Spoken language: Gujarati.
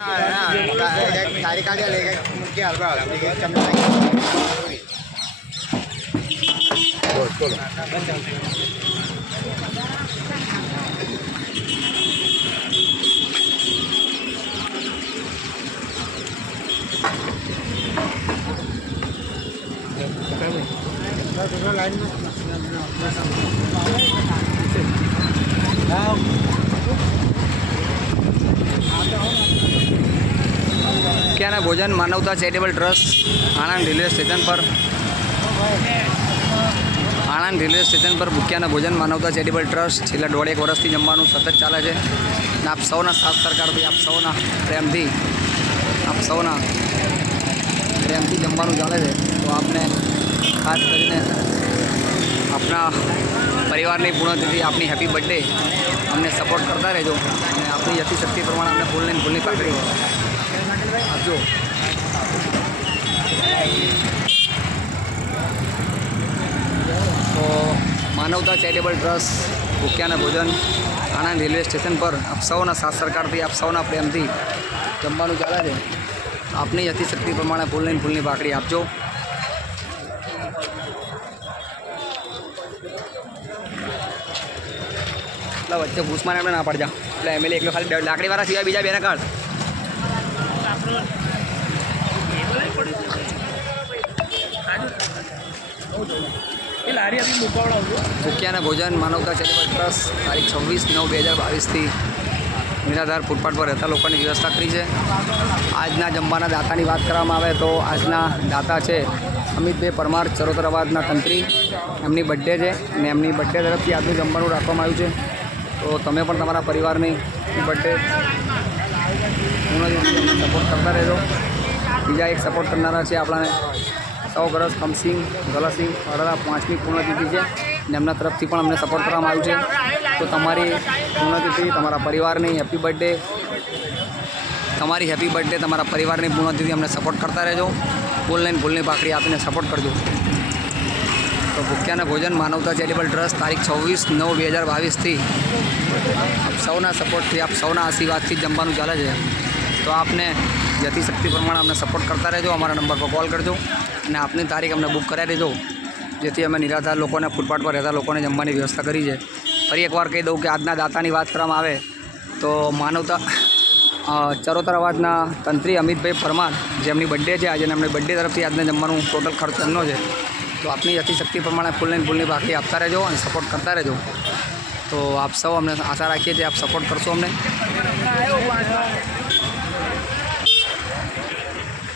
તારી કાઢી લઈ ગઈ મૂકી હાલવા ભૂખ્યાના ભોજન માનવતા charitable trust Anand railway station પર ભૂખ્યાના ભોજન માનવતા ચેરિટેબલ ટ્રસ્ટ છેલ્લા 1.5 વર્ષથી જમવાનું સતત ચાલે છે અને આપ સૌના સાથ સરકારથી આપ સૌના પ્રેમથી જમવાનું ચાલે છે. તો આપને ખાસ કરીને આપના પરિવારની પૂર્ણતિથિ આપની હેપી બર્થડે અમને સપોર્ટ કરતા રહેજો અને આપણી યથાશક્તિ પ્રમાણે અમને ફૂલની પાકડી આપજો. તો માનવતા ચેરિટેબલ ટ્રસ્ટ ભૂખ્યાના ભોજન આણંદ રેલવે સ્ટેશન પર આપ સૌના સાથ સરકારથી આપ સૌના પ્રેમથી જમવાનું ચાલે છે. આપની યથાશક્તિ પ્રમાણે ફૂલની પાકડી આપજો. એટલે વચ્ચે ભૂસમાને આપણે ના પડજા એટલે એમએલએ એકલો ખાલી લાકડીવાળા સિવાય બીજા બેને કાઢ. ભૂખ્યાના ભોજન માનવતા ચેરિટેબલ ટ્રસ્ટ તારીખ 26/9/2022થી નિરાધાર ફૂટપાથ પર રહેતા લોકોની વ્યવસ્થા કરી છે. આજના જમવાના દાતાની વાત કરવામાં આવે તો આજના દાતા છે અમિતભાઈ પરમાર, ચરોતરાબાદના તંત્રી. એમની બર્થડે છે અને એમની બર્થડે તરફથી આજનું જમવાનું રાખવામાં આવ્યું છે. તો તમે પણ તમારા પરિવારની બર્થડે સપોર્ટ કરતા રહેજો. બીજા એક સપોર્ટ કરનારા છે આપણાને સૌગરજ કમસિંહ ગલાસિંહ અઢારા 5મી પૂર્ણતિથિ છે અને એમના તરફથી પણ અમને સપોર્ટ કરવામાં આવ્યું છે. તો તમારી પૂર્ણતિથિ તમારા પરિવારની હેપી બર્થડે તમારા પરિવારની પૂર્ણતિથિ અમને સપોર્ટ કરતા રહેજો. ફૂલની પાકડી આપીને સપોર્ટ કરજો. તો ભૂખ્યાના ભોજન માનવતા ચેરિટેબલ ટ્રસ્ટ તારીખ 26/9/2022થી આપ સૌના સપોર્ટથી આપ સૌના આશીર્વાદથી જમવાનું ચાલે છે. તો આપને યથાશક્તિ પ્રમાણે અમને સપોર્ટ કરતા રહેજો. અમારા નંબર પર કોલ કરજો અને આપની તારીખ અમને બુક કરાવી દેજો, જેથી અમે નિરાધાર લોકોને ફૂટપાથ પર રહેતા લોકોને જમવાની વ્યવસ્થા કરી છે. ફરી એકવાર કહી દઉં કે આજના દાતાની વાત કરવામાં આવે તો માનવતા ચરોતરાબાદના તંત્રી અમિતભાઈ પરમાર જેમની બર્થડે છે આજે, એમની બર્થડે તરફથી આજના જમવાનું ટોટલ ખર્ચ એમનો છે. તો આપની યથાશક્તિ પ્રમાણે ફૂલની પાકડી આપતા રહેજો અને સપોર્ટ કરતા રહેજો. તો આપ સૌ અમને આશા રાખીએ છીએ આપ સપોર્ટ કરશો અમને.